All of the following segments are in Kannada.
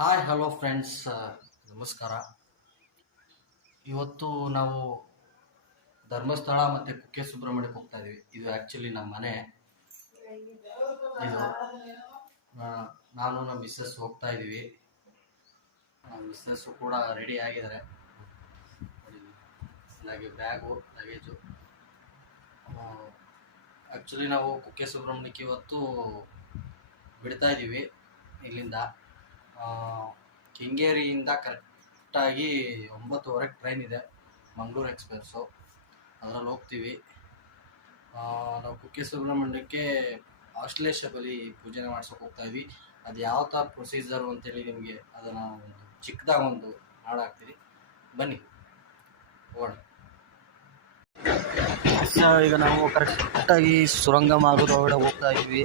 ಹಾಯ್ ಹಲೋ ಫ್ರೆಂಡ್ಸ್, ನಮಸ್ಕಾರ. ಇವತ್ತು ನಾವು ಧರ್ಮಸ್ಥಳ ಮತ್ತು ಕುಕ್ಕೆ ಸುಬ್ರಹ್ಮಣ್ಯಕ್ಕೆ ಹೋಗ್ತಾ ಇದೀವಿ. ಇದು ಆ್ಯಕ್ಚುಲಿ ನಮ್ಮ ಮನೆ. ಇದು ನಾನು ನಮ್ಮ ಮಿಸ್ಸಸ್ ಹೋಗ್ತಾ ಇದ್ದೀವಿ. ಮಿಸ್ಸಸ್ಸು ಕೂಡ ರೆಡಿ ಆಗಿದ್ದಾರೆ. ಹಾಗೆ ಬ್ಯಾಗು, ಲಗೇಜು. ಆ್ಯಕ್ಚುಲಿ ನಾವು ಕುಕ್ಕೆ ಸುಬ್ರಹ್ಮಣ್ಯಕ್ಕೆ ಇವತ್ತು ಬಿಡ್ತಾ ಇದ್ದೀವಿ ಇಲ್ಲಿಂದ. ಕೆಂಗೇರಿಯಿಂದ ಕರೆಕ್ಟಾಗಿ 9:15 ಟ್ರೈನ್ ಇದೆ, ಮಂಗಳೂರು ಎಕ್ಸ್ಪ್ರೆಸ್ಸು. ಅದರಲ್ಲಿ ಹೋಗ್ತೀವಿ. ನಾವು ಕುಕ್ಕೆ ಸುಬ್ರಹ್ಮಣ್ಯಕ್ಕೆ ಆಶ್ಲೇಷ ಬಲಿ ಪೂಜೆ ಮಾಡ್ಸೋಕೆ ಹೋಗ್ತಾ ಇದ್ವಿ. ಅದು ಯಾವ ಥರ ಪ್ರೊಸೀಜರು ಅಂತೇಳಿ ನಿಮಗೆ ಅದನ್ನು ಒಂದು ಚಿಕ್ಕದಾಗಿ ಒಂದು ಹಾಡಾಗ್ತೀವಿ. ಬನ್ನಿ ಹೋಗೋಣ. ಈಗ ನಾವು ಕರೆಕ್ಟಾಗಿ ಸುರಂಗ ಮಾರ್ಗದ ಒಳಗಡೆ ಹೋಗ್ತಾ ಇದ್ವಿ.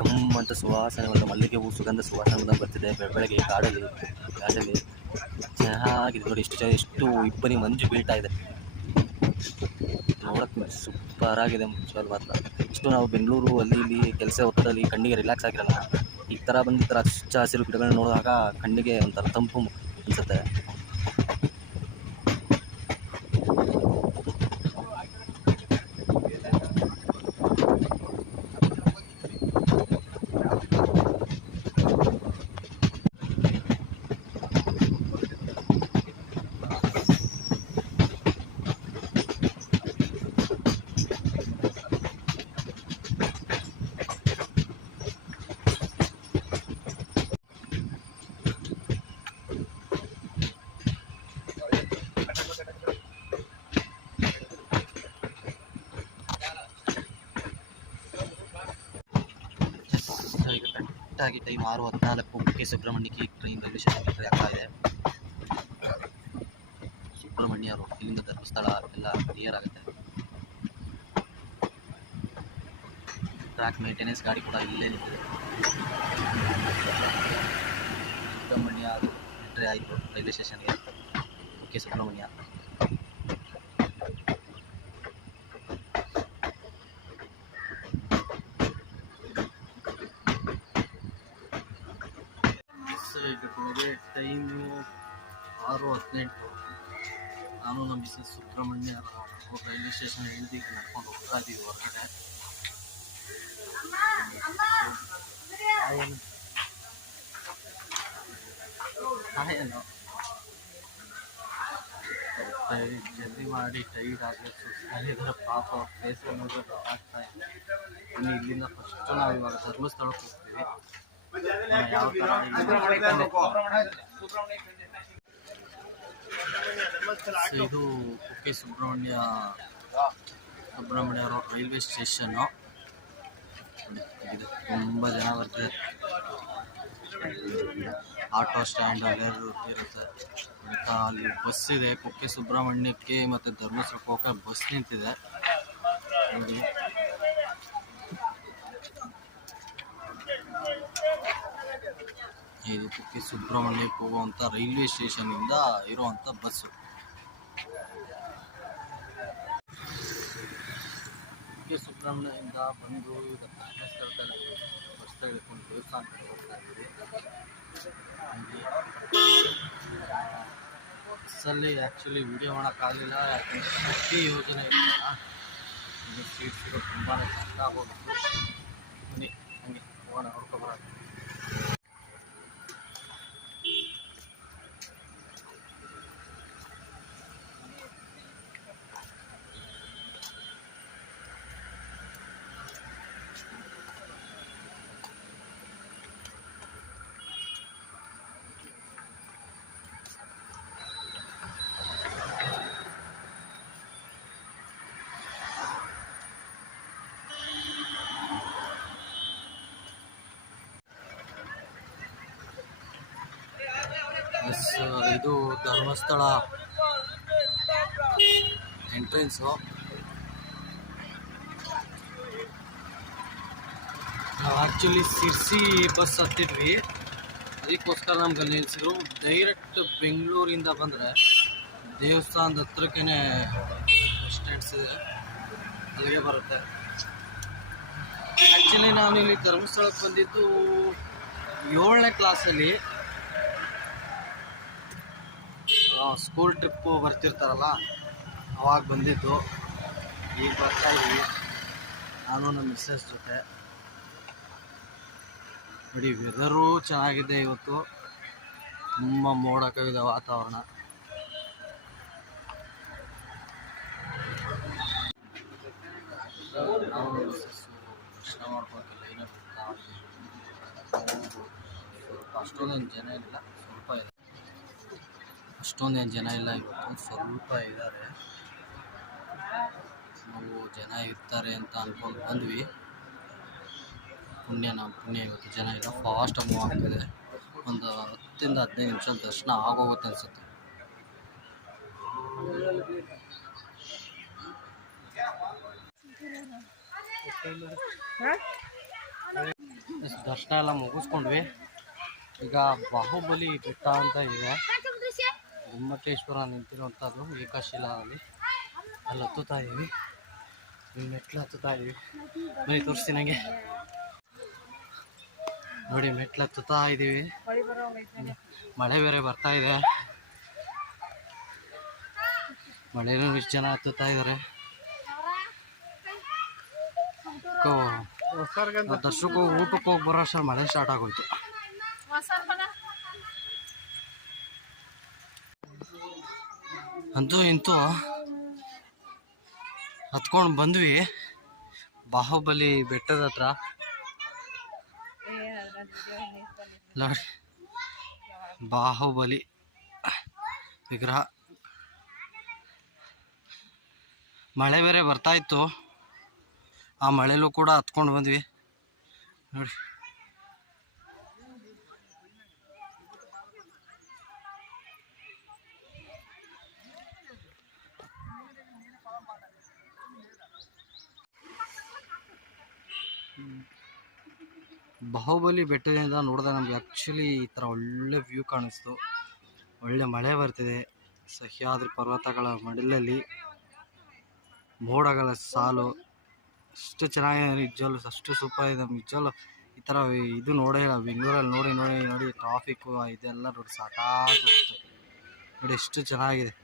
ಗಮ್ಮಂತ ಸುವಾಸನೆ, ಒಂದು ಮಲ್ಲಿಗೆ ಹೂ ಸುಗಂಧ ಸುವಾಸನೆ ಬರ್ತಿದೆ. ಬೆಳಗ್ಗೆ ಗಾಡಲ್ಲಿ ಚೆನ್ನಾಗಿದೆ ನೋಡಿ. ಎಷ್ಟು ಇಬ್ಬನಿ ಮಂಜು ಬೀಳ್ತಾ ಇದೆ, ನೋಡಕ್ಕೆ ಸೂಪರ್ ಆಗಿದೆ ಮಾತ್ರ. ಇಷ್ಟು ನಾವು ಬೆಂಗಳೂರು ಅಲ್ಲಿ ಇಲ್ಲಿ ಕೆಲಸ ಒತ್ತಡದಲ್ಲಿ ಕಣ್ಣಿಗೆ ರಿಲ್ಯಾಕ್ಸ್ ಆಗಿರಲ್ಲ. ಈ ಥರ ಬಂದು ಈ ಥರ ಹಚ್ಚ ಹಸಿರು ಗಿಡಗಳನ್ನ ನೋಡಿದಾಗ ಕಣ್ಣಿಗೆ ಒಂಥರ ತಂಪು ಅನಿಸುತ್ತೆ. ಕರೆಕ್ಟಾಗಿ ಟೈಮ್ 6:14 ಕುಕ್ಕೆ ಸುಬ್ರಹ್ಮಣ್ಯಕ್ಕೆ ಟ್ರೈನ್ ರೈಲ್ವೆ ಸ್ಟೇಷನ್ಗೆ ಆಗ್ತಾ ಇದೆ. ಸುಬ್ರಹ್ಮಣ್ಯ ರೋಡ್ ಇಲ್ಲಿಂದ ಧರ್ಮಸ್ಥಳ ಎಲ್ಲ ಕ್ಲಿಯರ್ ಆಗುತ್ತೆ. ಟ್ರ್ಯಾಕ್ ಮೇಂಟೆನೆನ್ಸ್ ಗಾಡಿ ಕೂಡ ಇಲ್ಲೇ ನಿಂತಿದೆ. ಸುಬ್ರಹ್ಮಣ್ಯ ಎಂಟ್ರಿ ಆಯಿತು ರೈಲ್ವೆ ಸ್ಟೇಷನ್ಗೆ, ಕುಕ್ಕೆ ಸುಬ್ರಹ್ಮಣ್ಯ. ಬೆಳಗ್ಗೆ ಟೈಮು 6:18. ನಾನು ನಮ್ಮ ಮಿಸ್ಸಸ್ ಸುಬ್ರಹ್ಮಣ್ಯ ರೈಲ್ವೆ ಸ್ಟೇಷನ್ ಇಳಿದು ನಡ್ಕೊಂಡು ಹೋಗ್ತಾ ಇದ್ದೀವಿ ಹೊರಗಡೆ. ಜಲ್ದಿ ಮಾಡಿ ಟೈಡ್ ಆಗಲಿ ಸುಸ್ತಾಗಿದ್ರೆ ಪಾಪ ಪ್ಲೇಸ್ ನೋಡೋದು ಆಗ್ತಾ ಇದೆ. ಇಲ್ಲಿಂದ ಫಸ್ಟು ನಾವು ಇವಾಗ ಧರ್ಮಸ್ಥಳಕ್ಕೆ ಹೋಗ್ತೀವಿ. ಯಾವ ಥರ ಇದು ಕುಕ್ಕೆ ಸುಬ್ರಹ್ಮಣ್ಯ ರೈಲ್ವೆ ಸ್ಟೇಷನ್ನು. ತುಂಬ ಜನ ಬರ್ತಾರೆ. ಆಟೋ ಸ್ಟ್ಯಾಂಡ್ ಎಲ್ಲರೂ ಇರುತ್ತೆ. ಅಲ್ಲಿ ಬಸ್ ಇದೆ, ಕುಕ್ಕೆ ಸುಬ್ರಹ್ಮಣ್ಯಕ್ಕೆ ಮತ್ತು ಧರ್ಮಸ್ಥಳಕ್ಕೆ ಹೋಗೋಕೆ ಬಸ್ ನಿಂತಿದೆ ನೋಡಿ. ಇದು ಕುಕ್ಕೆ ಸುಬ್ರಹ್ಮಣ್ಯಕ್ಕೆ ಹೋಗುವಂಥ ರೈಲ್ವೆ ಸ್ಟೇಷನಿಂದ ಇರುವಂಥ ಬಸ್ಸು. ಕುಕ್ಕೆ ಸುಬ್ರಹ್ಮಣ್ಯದಿಂದ ಬಂದು ಈಗ ಧರ್ಮಸ್ಥಳದಲ್ಲಿ ಬಸ್ ತೆಗೆದುಕೊಂಡು ದೇವಸ್ಥಾನಕ್ಕೆ ಹೋಗ್ತಾ ಇದ್ದೀವಿ. ಬಸ್ಸಲ್ಲಿ ಆ್ಯಕ್ಚುಲಿ ವಿಡಿಯೋ ಮಾಡೋಕ್ಕಾಗಲಿಲ್ಲ, ಯಾಕಂದರೆ ಯೋಜನೆ ಇರಲಿಲ್ಲ. ಇದು ಸೀಟ್ ಸಿಗೋದು ತುಂಬಾ ಕಷ್ಟ ಆಗೋದು. ಬನ್ನಿ ಹಂಗೆ ಹೋಗೋಣ, ನೋಡ್ಕೊಬರೋಣ. ಎಸ್, ಇದು ಧರ್ಮಸ್ಥಳ ಎಂಟ್ರೆನ್ಸು. ನಾವು ಆ್ಯಕ್ಚುಲಿ ಸಿರ್ಸಿ ಬಸ್ ಹತ್ತಿದ್ವಿ, ಅದಕ್ಕೋಸ್ಕರ ನಮ್ಗೆ ಅಲ್ಲಿ ನಿಲ್ಸಿದ್ರು. ಡೈರೆಕ್ಟ್ ಬೆಂಗಳೂರಿಂದ ಬಂದರೆ ದೇವಸ್ಥಾನದ ಹತ್ರಕ್ಕೇ ಬಸ್ ಸ್ಟ್ಯಾಂಡ್ಸ್ ಇದೆ, ಅಲ್ಲಿಗೆ ಬರುತ್ತೆ. ಆ್ಯಕ್ಚುಲಿ ನಾನು ಇಲ್ಲಿ ಧರ್ಮಸ್ಥಳಕ್ಕೆ ಬಂದಿದ್ದು 7ನೇ ಕ್ಲಾಸಲ್ಲಿ. ಸ್ಕೂಲ್ ಟ್ರಿಪ್ಪು ಬರ್ತಿರ್ತಾರಲ್ಲ ಅವಾಗ ಬಂದಿದ್ದು. ಈಗ ಬರ್ತಾಯಿದ್ವಿ ನಾನು ನಮ್ಮ ಮಿಸ್ಸಸ್ ಜೊತೆ. ನೋಡಿ, ವೆದರು ಚೆನ್ನಾಗಿದೆ ಇವತ್ತು, ತುಂಬ ಮೋಡ ಕವಿದ ವಾತಾವರಣ. ನಾವು ಮಿಸ್ಸಸ್ಸು ದರ್ಶನ ಮಾಡ್ಕೊಳಕ್ಕೆಲ್ಲ ಏನೋ ಬಿಡ್ತಾ ಅಷ್ಟೊಂದೇನು ಜನ ಇಲ್ಲ, ಸ್ವಲ್ಪ ಇದೆ. ಅಷ್ಟೊಂದೇನು ಜನ ಇಲ್ಲ ಇವತ್ತು, ಸ್ವಲ್ಪ ಇದ್ದಾರೆ. ನಾವು ಜನ ಇರ್ತಾರೆ ಅಂತ ಅಂದ್ಕೊಂಡು ಬಂದ್ವಿ. ಪುಣ್ಯ ಇವತ್ತು ಜನ ಇಲ್ಲ, ಫಾಸ್ಟಾಗಿ ಮೂವ್ ಆಗ್ತಿದೆ. ಒಂದು 10 ರಿಂದ 15 ನಿಮಿಷ ದರ್ಶನ ಆಗೋಗುತ್ತೆ ಅನಿಸುತ್ತೆ. ದರ್ಶನ ಎಲ್ಲ ಮುಗಿಸ್ಕೊಂಡ್ವಿ. ಈಗ ಬಾಹುಬಲಿ ಬೆಟ್ಟ ಅಂತ ಇದೆ, ಗೊಮ್ಮಟೇಶ್ವರ ನಿಂತಿರುವಂಥದ್ದು ಏಕಶಿಲಾದಲ್ಲಿ. ಅಲ್ಲಿ ಹತ್ತುತ್ತಾ ಇದ್ದೀವಿ, ಇಲ್ಲಿ ಮೆಟ್ಲು ಹತ್ತುತ್ತಾ ಇದ್ದೀವಿ. ಬನ್ನಿ ತೋರಿಸ್ತೀನಿ ನನಗೆ. ನೋಡಿ, ಮೆಟ್ಲು ಹತ್ತುತ್ತಾ ಇದ್ದೀವಿ. ಮಳೆ ಬೇರೆ ಬರ್ತಾ ಇದೆ, ಮಳೆನೂ ಇಷ್ಟು ಜನ ಹತ್ತುತ್ತಾ ಇದ್ದಾರೆ. ದರ್ಶನಕ್ಕೆ ಊಟಕ್ಕೆ ಹೋಗಿ ಬರೋ ಅಷ್ಟರಲ್ಲಿ ಮಳೆ ಸ್ಟಾರ್ಟ್ ಆಗೋಯ್ತು. ಅಂತೂ ಇಂತೂ ಹತ್ಕೊಂಡು ಬಂದ್ವಿ ಬಾಹುಬಲಿ ಬೆಟ್ಟದ ಹತ್ರ. ನೋಡಿ, ಬಾಹುಬಲಿ ವಿಗ್ರಹ. ಮಳೆ ಬೇರೆ ಬರ್ತಾ ಇತ್ತು, ಆ ಮಳೆಲೂ ಕೂಡ ಹತ್ಕೊಂಡು ಬಂದ್ವಿ. ನೋಡಿ, ಬಾಹುಬಲಿ ಬೆಟ್ಟದಿಂದ ನೋಡಿದಾಗ ನಮ್ಗೆ ಆ್ಯಕ್ಚುಲಿ ಈ ಥರ ಒಳ್ಳೆ ವ್ಯೂ ಕಾಣಿಸ್ತು. ಒಳ್ಳೆ ಮಳೆ ಬರ್ತಿದೆ, ಸಹ್ಯಾದ್ರಿ ಪರ್ವತಗಳ ಮಡಿಲಲ್ಲಿ ಮೋಡಗಳ ಸಾಲು. ಅಷ್ಟು ಚೆನ್ನಾಗಿದೆ ನಿಜವಲ್ಲೂ, ಅಷ್ಟು ಸೂಪರ್ ಇದೆ ನಿಜವಲ್ಲೂ. ಈ ಥರ ಇದು ನೋಡೇ ಇಲ್ಲ ಬೆಂಗಳೂರಲ್ಲಿ. ನೋಡಿ ನೋಡಿ ನೋಡಿ ಟ್ರಾಫಿಕ್ಕು ಇದೆಲ್ಲ ನೋಡಿ ಸಾಕಾಗ್ಬಿಡುತ್ತೆ. ನೋಡಿ ಎಷ್ಟು ಚೆನ್ನಾಗಿದೆ.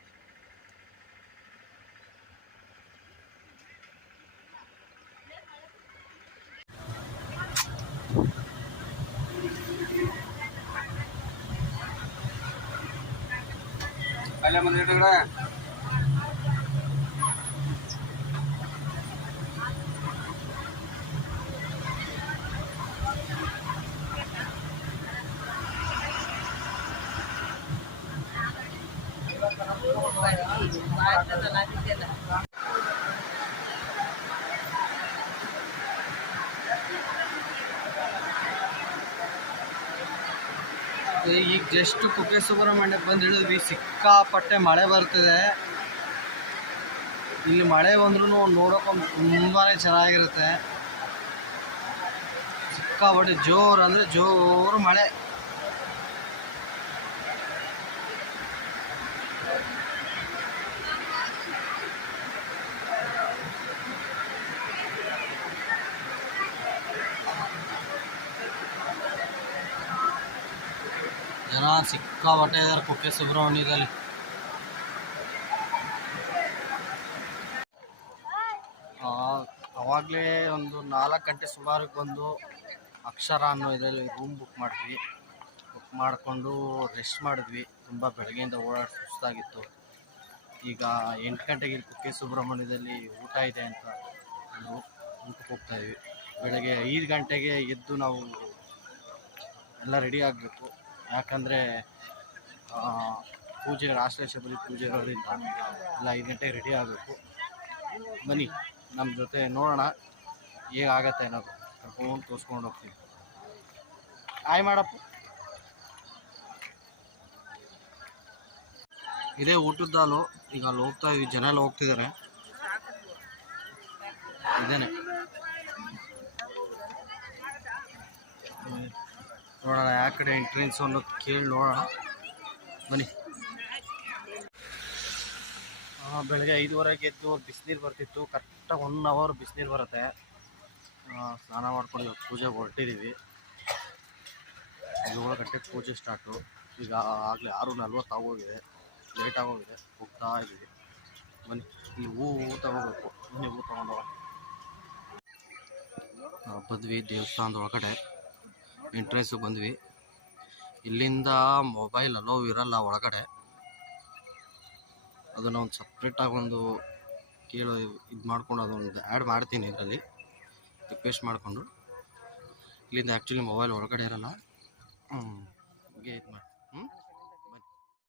ಈಗ ಜಸ್ಟ್ ಕುಕ್ಕೆ ಸುಬ್ರಹ್ಮಣ್ಯಕ್ಕೆ ಬಂದು ಇಳಿದ್ವಿ. ಸಿಕ್ಕಾಪಟ್ಟೆ ಮಳೆ ಬರ್ತಿದೆ. ಇಲ್ಲಿ ಮಳೆ ಬಂದ್ರೂ ನೋಡೋಕೆ ತುಂಬಾ ಚೆನ್ನಾಗಿರುತ್ತೆ. ಸಿಕ್ಕಾಪಟ್ಟೆ ಜೋರು ಅಂದರೆ ಜೋರು ಮಳೆ. ಜನ ಸಿಕ್ಕಾಪಟ್ಟೆ ಇದ್ದಾರೆ ಕುಕ್ಕೆ ಸುಬ್ರಹ್ಮಣ್ಯದಲ್ಲಿ. ಆವಾಗಲೇ ಒಂದು 4 ಗಂಟೆ ಸುಮಾರಿಗೆ ಬಂದು ಅಕ್ಷರ ಅನ್ನೋ ಇದರಲ್ಲಿ ರೂಮ್ ಬುಕ್ ಮಾಡಿದ್ವಿ. ಬುಕ್ ಮಾಡಿಕೊಂಡು ರೆಸ್ಟ್ ಮಾಡಿದ್ವಿ. ತುಂಬ ಬೆಳಗ್ಗೆಯಿಂದ ಓಡಾಡಿ ಸುಸ್ತಾಗಿತ್ತು. ಈಗ 8 ಗಂಟೆಗೆ ಇಲ್ಲಿ ಕುಕ್ಕೆ ಸುಬ್ರಹ್ಮಣ್ಯದಲ್ಲಿ ಊಟ ಇದೆ ಅಂತ ಊಟಕ್ಕೆ ಹೋಗ್ತಾಯಿದ್ವಿ. ಬೆಳಗ್ಗೆ 5 ಗಂಟೆಗೆ ಎದ್ದು ನಾವು ಎಲ್ಲ ರೆಡಿ ಆಗಬೇಕು. ಯಾಕಂದರೆ ಪೂಜೆ ಆಶ್ಲೇಷ ಬಲಿ ಪೂಜೆಗಳಿಂದ ಎಲ್ಲ 5 ಗಂಟೆಗೆ ರೆಡಿ ಆಗಬೇಕು. ಬನ್ನಿ ನಮ್ಮ ಜೊತೆ ನೋಡೋಣ ಹೇಗಾಗತ್ತೆ ಅನ್ನೋದು. ಕರ್ಕೊಂಡು ತೋರಿಸ್ಕೊಂಡು ಹೋಗ್ತೀವಿ. ಆಯ್ ಮಾಡಪ್ಪ. ಇದೇ ಊಟದ ಹಾಲು. ಈಗ ಅಲ್ಲಿ ಹೋಗ್ತಾ ಇದ್ವಿ, ಜನ ಎಲ್ಲ ಹೋಗ್ತಿದ್ದಾರೆ. ಇದೇನೆ ನೋಡೋಣ ಯಾವ ಕಡೆ ಎಂಟ್ರೆನ್ಸ್ ಅನ್ನೋದು ಕೇಳಿ ನೋಡೋಣ ಬನ್ನಿ. ಬೆಳಗ್ಗೆ 5:30ಗೆ ಎದ್ದು ಬಿಸಿನೀರು ಬರ್ತಿತ್ತು. ಕರೆಕ್ಟಾಗಿ 1 ಅವರ್ ಬಿಸಿನೀರು ಬರುತ್ತೆ. ಸ್ನಾನ ಮಾಡ್ಕೊಂಡು ಪೂಜೆಗೆ ಹೊರಟಿದ್ದೀವಿ. 7 ಗಂಟೆಗೆ ಪೂಜೆ ಸ್ಟಾರ್ಟು. ಈಗ ಆಗಲೇ 6:40 ಆಗೋಗಿದೆ, ಲೇಟ್ ಆಗೋಗಿದೆ. ಹೋಗ್ತಾ ಇದ್ದೀವಿ ಬನ್ನಿ. ಇಲ್ಲಿ ಹೂವು ತಗೋಬೇಕು, ಬನ್ನಿ ಹೂವು ತಗೊಂಡು ಬಂದ್ವಿ. ದೇವಸ್ಥಾನದ ಒಳಗಡೆ ಎಂಟ್ರೆನ್ಸಿಗೆ ಬಂದ್ವಿ. ಇಲ್ಲಿಂದ ಮೊಬೈಲ್ ಅಲೋ ಇರಲ್ಲ ಒಳಗಡೆ. ಅದನ್ನು ಒಂದು ಸಪ್ರೇಟಾಗಿ ಒಂದು ಕೇಳೋ ಇದು ಮಾಡ್ಕೊಂಡು ಅದೊಂದು ಆ್ಯಡ್ ಮಾಡ್ತೀನಿ ಇದರಲ್ಲಿ, ರಿಕ್ವೆಸ್ಟ್ ಮಾಡಿಕೊಂಡು. ಇಲ್ಲಿಂದ ಆ್ಯಕ್ಚುಲಿ ಮೊಬೈಲ್ ಒಳಗಡೆ ಇರಲ್ಲ. ಹೀಗೆ ಇದು ಮಾಡಿ